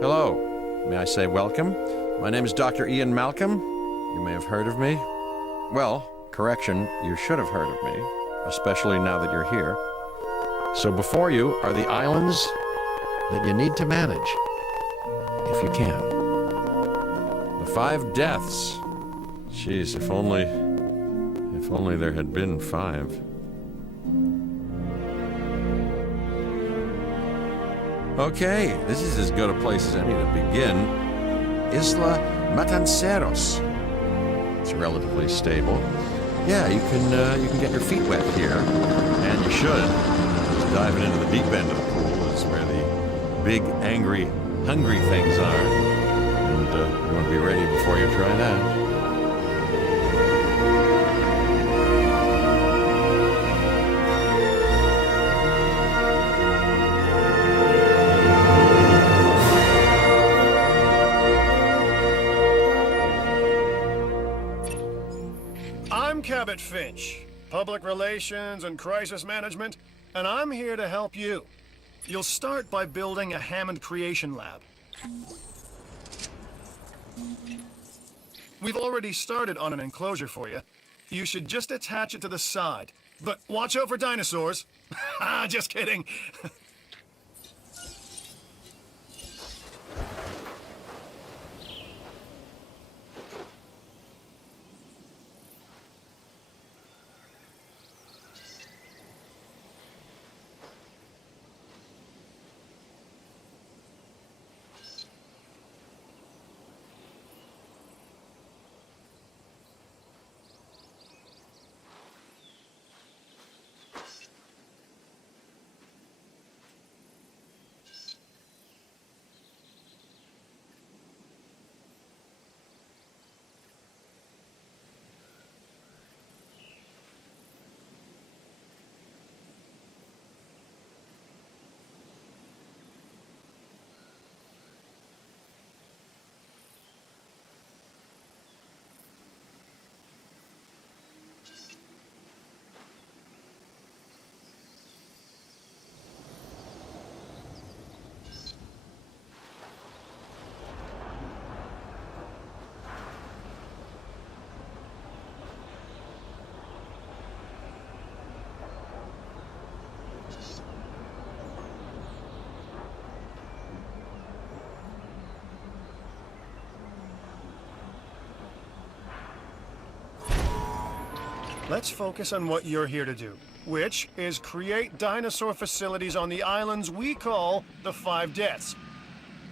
Hello. May I say welcome? My name is Dr. Ian Malcolm. You may have heard of me. Well, correction, you should have heard of me, especially now that you're here. So before you are the islands that you need to manage, if you can. The 5 deaths. Jeez, if only there had been 5. Okay, this is as good a place as any to begin. Isla Matanceros. It's relatively stable. Yeah, you can get your feet wet here, and you should. Just diving into the deep end of the pool is where the big, angry, hungry things are, and you want to be ready before you try that. I'm Cabot Finch, Public Relations and Crisis Management, and I'm here to help you. You'll start by building a Hammond Creation Lab. We've already started on an enclosure for you. You should just attach it to the side. But watch out for dinosaurs. Just kidding. Let's focus on what you're here to do, which is create dinosaur facilities on the islands we call the 5 Deaths.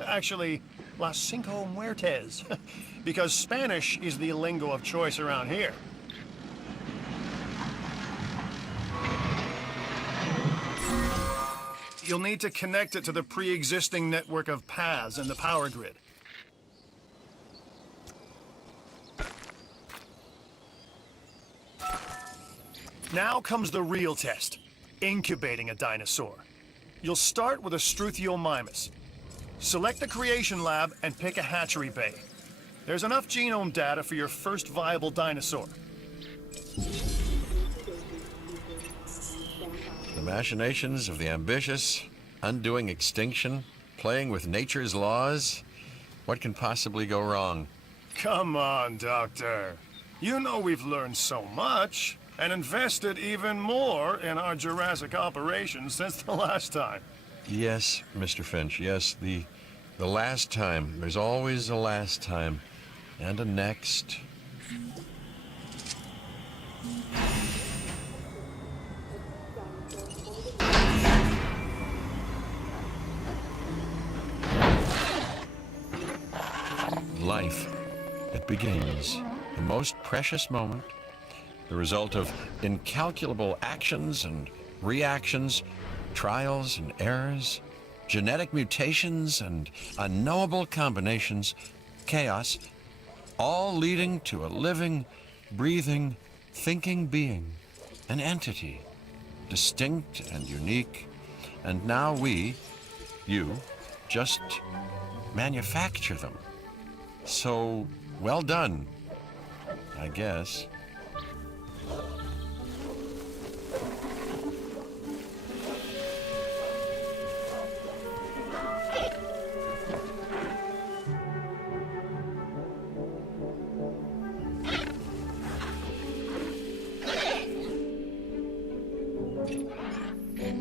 Actually, Las Cinco Muertes, because Spanish is the lingo of choice around here. You'll need to connect it to the pre-existing network of paths in the power grid. Now comes the real test, incubating a dinosaur. You'll start with a Struthiomimus. Select the creation lab and pick a hatchery bay. There's enough genome data for your first viable dinosaur. The machinations of the ambitious, undoing extinction, playing with nature's laws. What can possibly go wrong? Come on, Doctor. You know we've learned so much, and invested even more in our Jurassic operations since the last time. Yes, Mr. Finch, yes, the last time. There's always a last time, and a next. Life, it begins, the most precious moment, the result of incalculable actions and reactions, trials and errors, genetic mutations and unknowable combinations, chaos, all leading to a living, breathing, thinking being, an entity, distinct and unique, and now we, you, just manufacture them. So, well done, I guess.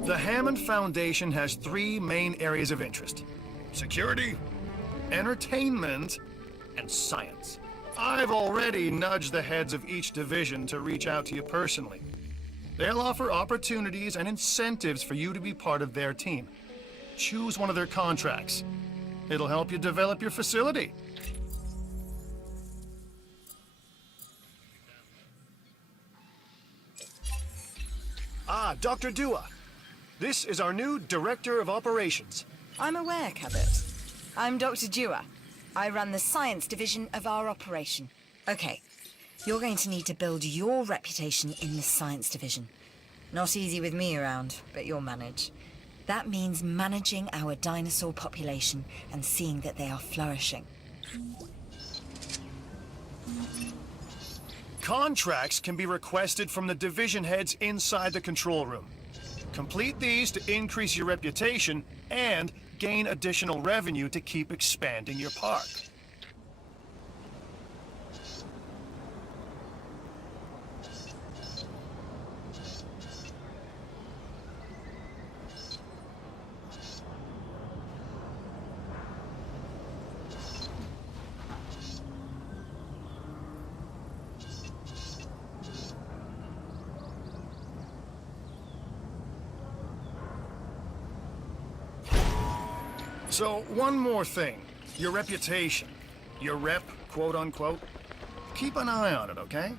The Hammond Foundation has three main areas of interest: security, entertainment, and science. I've already nudged the heads of each division to reach out to you personally. They'll offer opportunities and incentives for you to be part of their team. Choose one of their contracts. It'll help you develop your facility. Ah, Dr. Dua. This is our new Director of Operations. I'm aware, Cabot. I'm Dr. Dua. I run the science division of our operation. Okay, you're going to need to build your reputation in the science division. Not easy with me around, but you'll manage. That means managing our dinosaur population and seeing that they are flourishing. Contracts can be requested from the division heads inside the control room. Complete these to increase your reputation and gain additional revenue to keep expanding your park. So, one more thing. Your reputation. Your rep, quote unquote. Keep an eye on it, okay?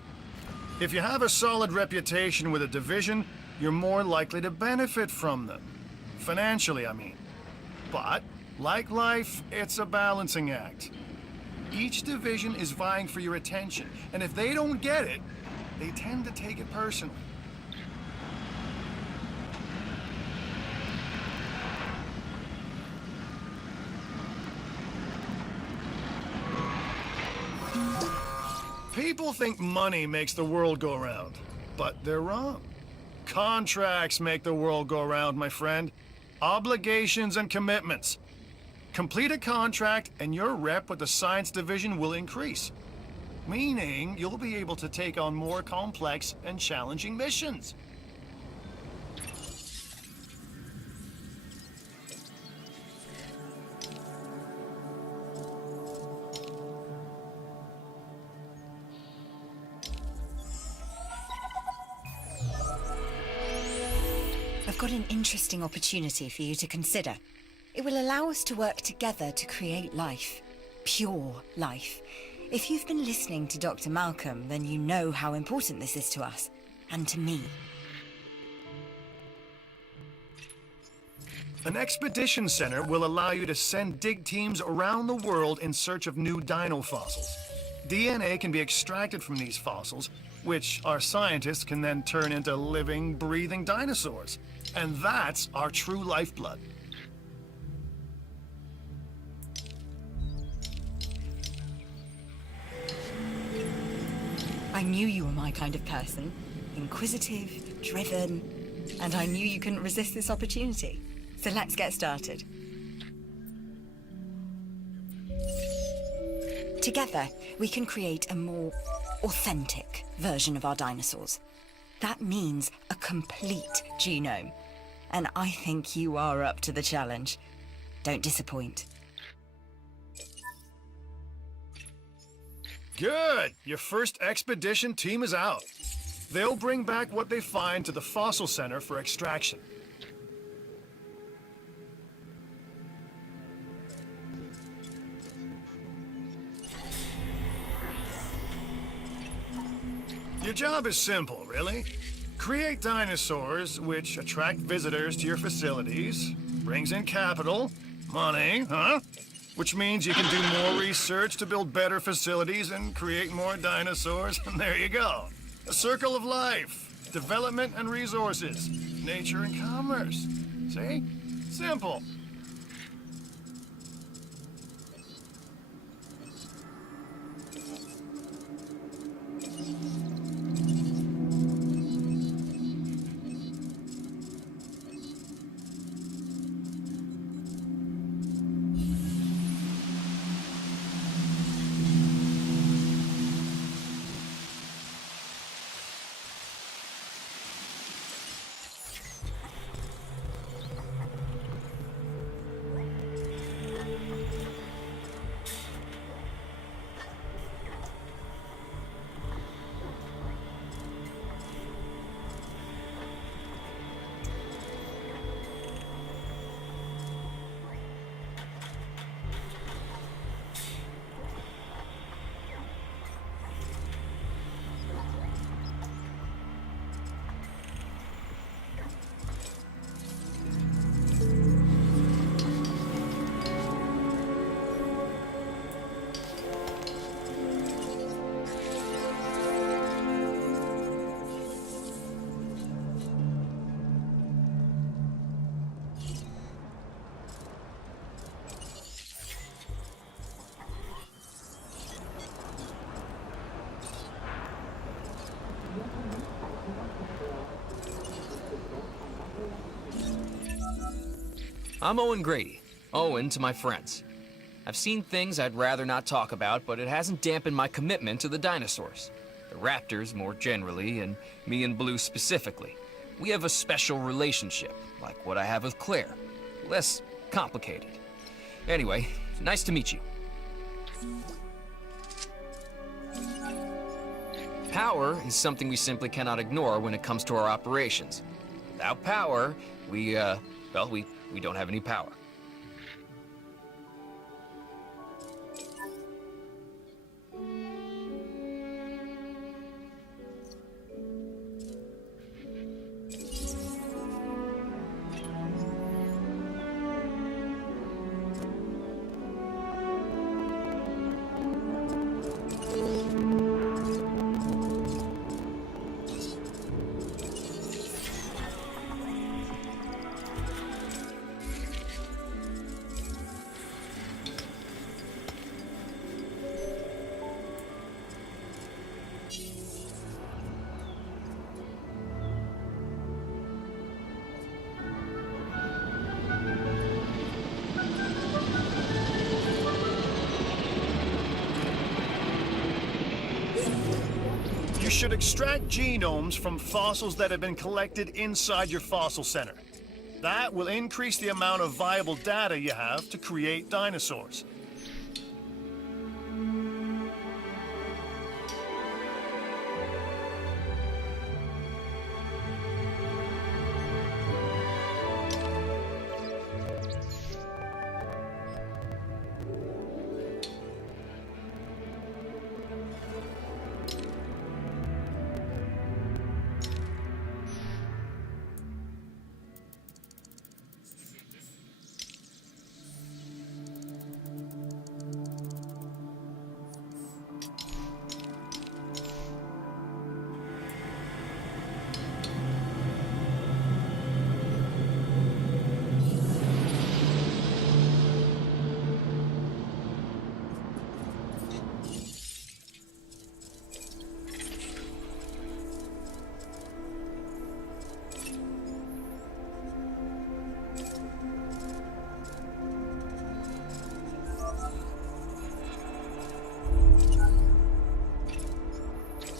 If you have a solid reputation with a division, you're more likely to benefit from them. Financially, I mean. But, like life, it's a balancing act. Each division is vying for your attention, and if they don't get it, they tend to take it personally. People think money makes the world go round, but they're wrong. Contracts make the world go round, my friend. Obligations and commitments. Complete a contract and your rep with the science division will increase. Meaning you'll be able to take on more complex and challenging missions. I've got an interesting opportunity for you to consider. It will allow us to work together to create life. Pure life. If you've been listening to Dr. Malcolm, then you know how important this is to us. And to me. An expedition center will allow you to send dig teams around the world in search of new dino fossils. DNA can be extracted from these fossils, which our scientists can then turn into living, breathing dinosaurs. And that's our true lifeblood. I knew you were my kind of person. Inquisitive, driven, and I knew you couldn't resist this opportunity. So let's get started. Together, we can create a more authentic version of our dinosaurs. That means a complete genome. And I think you are up to the challenge. Don't disappoint. Good! Your first expedition team is out. They'll bring back what they find to the fossil center for extraction. Your job is simple, really. Create dinosaurs which attract visitors to your facilities, brings in capital, money, which means you can do more research to build better facilities and create more dinosaurs, and there you go. A circle of life, development and resources, nature and commerce. See? Simple. I'm Owen Grady. Owen to my friends. I've seen things I'd rather not talk about, but it hasn't dampened my commitment to the dinosaurs. The raptors more generally, and me and Blue specifically. We have a special relationship, like what I have with Claire. Less complicated. Anyway, nice to meet you. Power is something we simply cannot ignore when it comes to our operations. Without power, we don't have any power. You should extract genomes from fossils that have been collected inside your fossil center. That will increase the amount of viable data you have to create dinosaurs.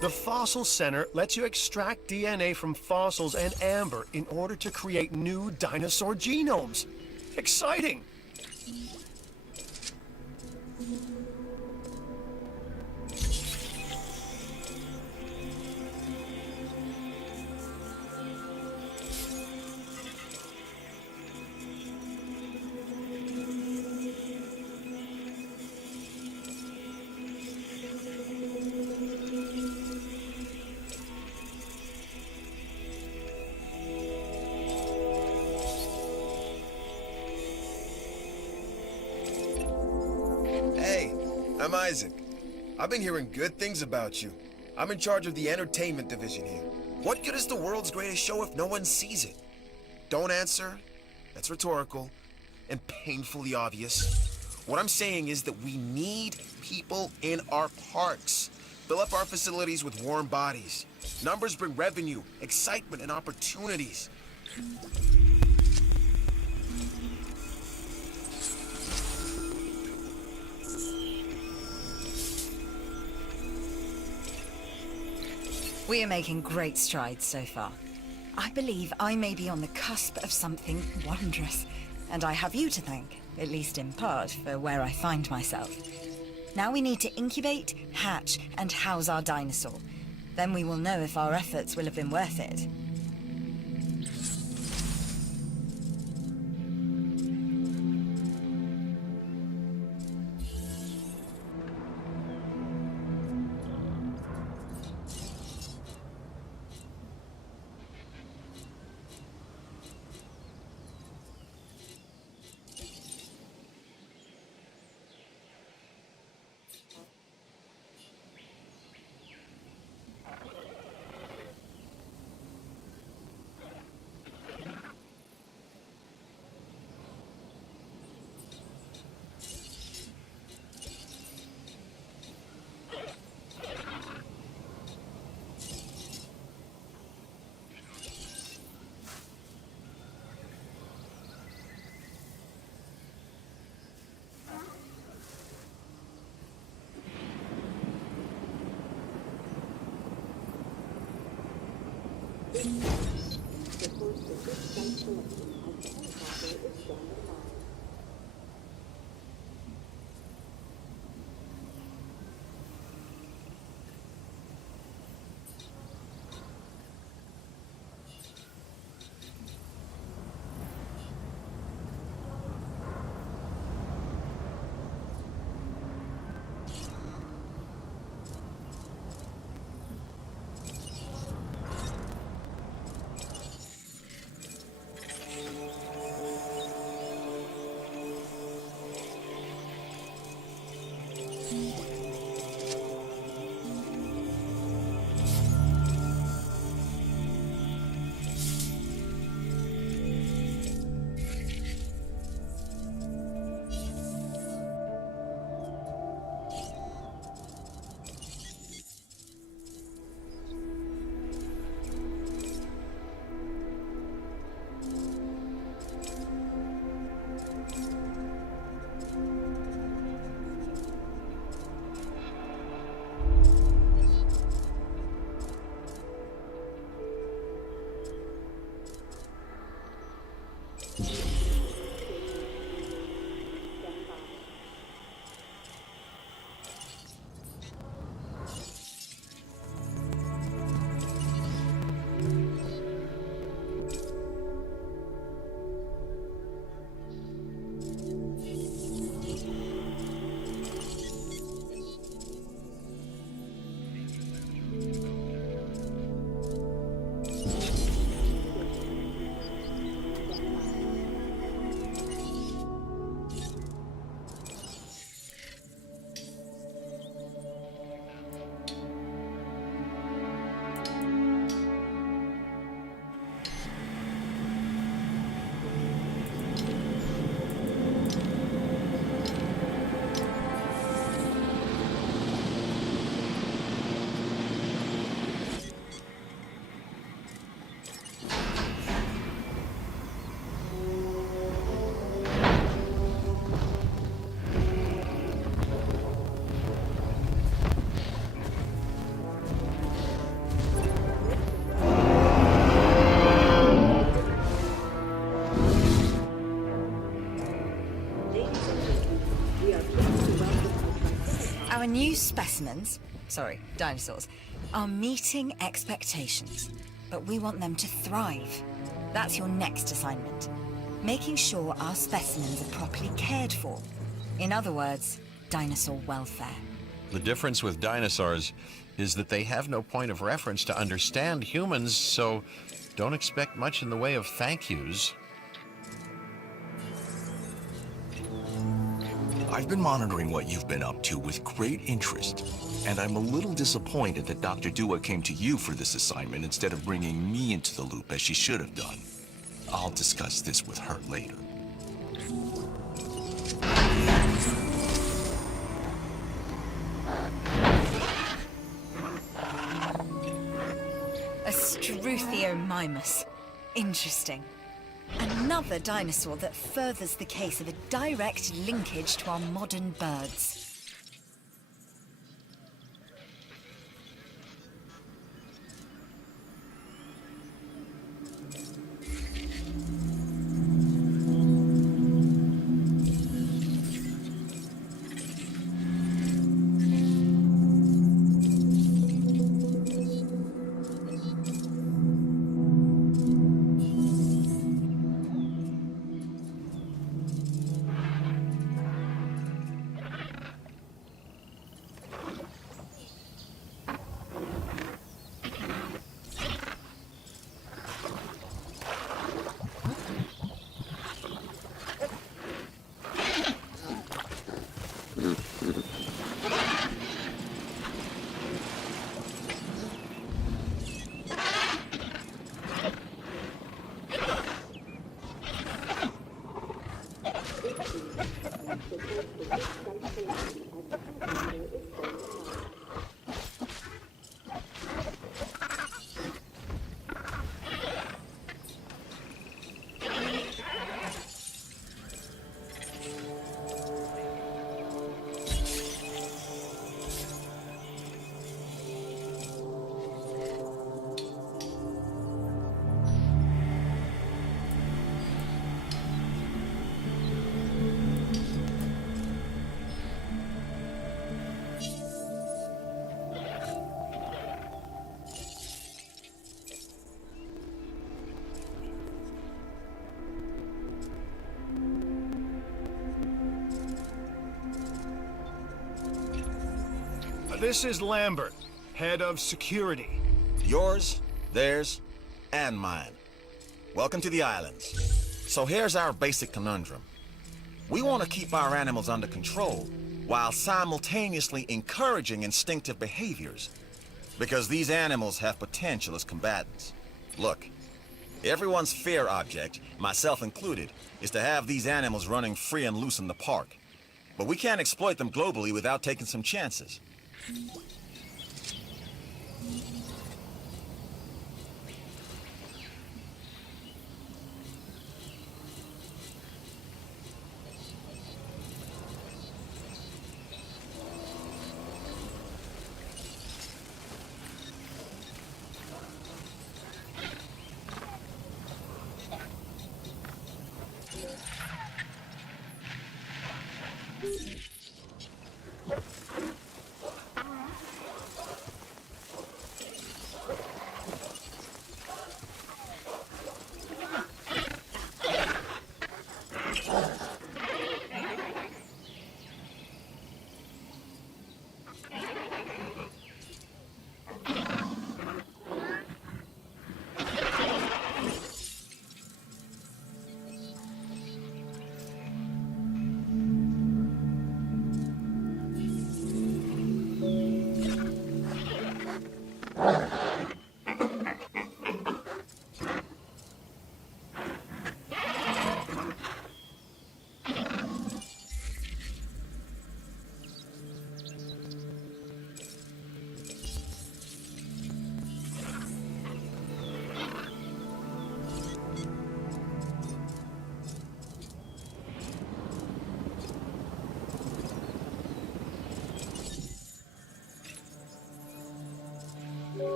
The Fossil Center lets you extract DNA from fossils and amber in order to create new dinosaur genomes. Exciting! Hey, I'm Isaac. I've been hearing good things about you. I'm in charge of the entertainment division here. What good is the world's greatest show if no one sees it? Don't answer. That's rhetorical and painfully obvious. What I'm saying is that we need people in our parks. Fill up our facilities with warm bodies. Numbers bring revenue, excitement, and opportunities. We are making great strides so far. I believe I may be on the cusp of something wondrous, and I have you to thank, at least in part, for where I find myself. Now we need to incubate, hatch, and house our dinosaur. Then we will know if our efforts will have been worth it. Our new specimens, sorry, dinosaurs, are meeting expectations, but we want them to thrive. That's your next assignment. Making sure our specimens are properly cared for. In other words, dinosaur welfare. The difference with dinosaurs is that they have no point of reference to understand humans, so don't expect much in the way of thank yous. I've been monitoring what you've been up to with great interest, and I'm a little disappointed that Dr. Dua came to you for this assignment instead of bringing me into the loop as she should have done. I'll discuss this with her later. A Struthiomimus. Interesting. Another dinosaur that furthers the case of a direct linkage to our modern birds. This is Lambert, head of security. Yours, theirs, and mine. Welcome to the islands. So here's our basic conundrum. We want to keep our animals under control while simultaneously encouraging instinctive behaviors. Because these animals have potential as combatants. Look, everyone's fear object, myself included, is to have these animals running free and loose in the park. But we can't exploit them globally without taking some chances.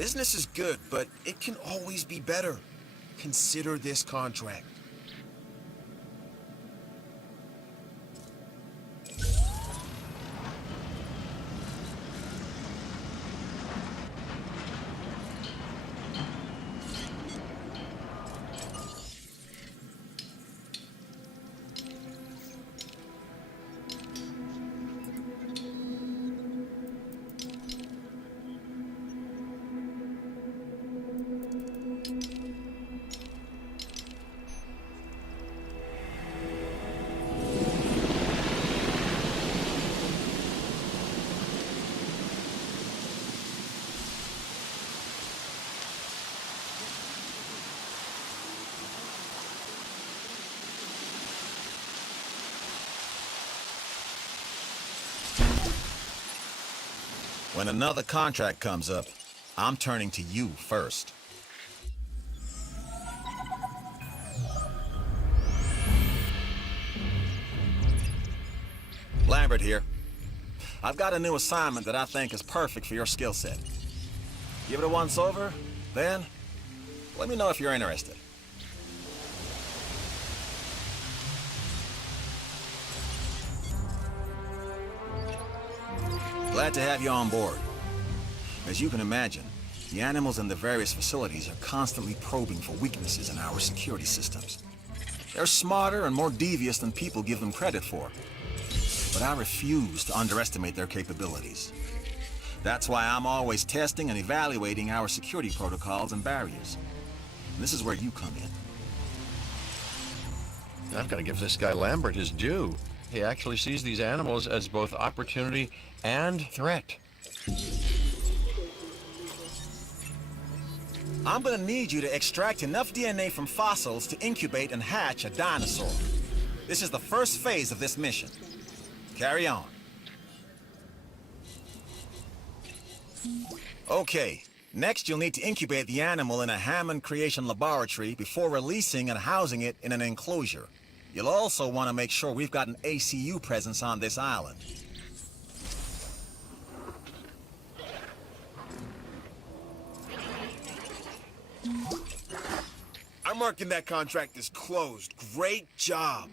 Business is good, but it can always be better. Consider this contract. When another contract comes up, I'm turning to you first. Lambert here. I've got a new assignment that I think is perfect for your skill set. Give it a once over, then let me know if you're interested. Glad to have you on board. As you can imagine, the animals in the various facilities are constantly probing for weaknesses in our security systems. They're smarter and more devious than people give them credit for. But I refuse to underestimate their capabilities. That's why I'm always testing and evaluating our security protocols and barriers. And this is where you come in. I've got to give this guy Lambert his due. He actually sees these animals as both opportunity and threat. I'm gonna need you to extract enough DNA from fossils to incubate and hatch a dinosaur. This is the first phase of this mission. Carry on. Okay, next you'll need to incubate the animal in a Hammond creation laboratory before releasing and housing it in an enclosure. You'll also want to make sure we've got an ACU presence on this island. I'm marking that contract as closed. Great job.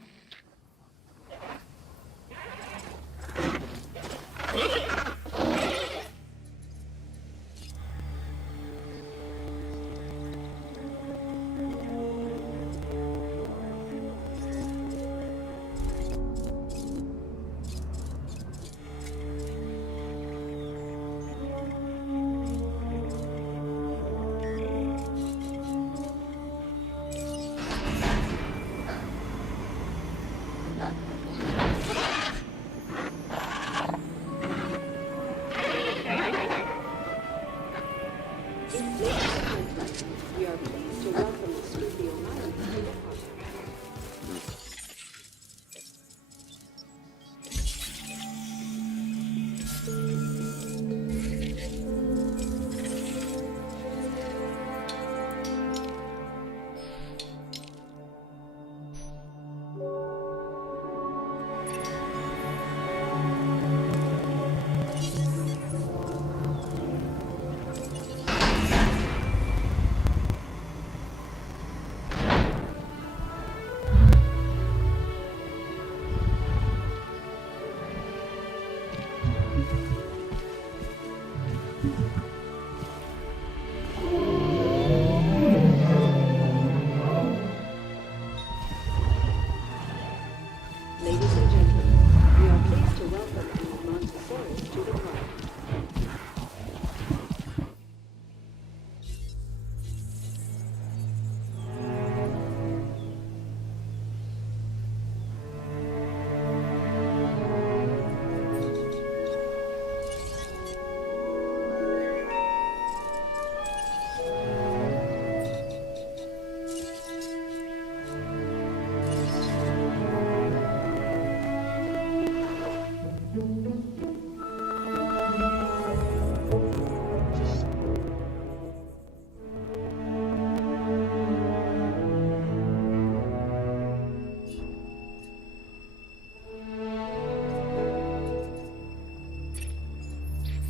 Ladies and gentlemen, we are pleased to welcome the Montosaurus to the park.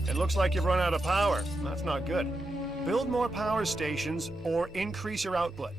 It looks like you've run out of power. That's not good. Build more power stations or increase your output.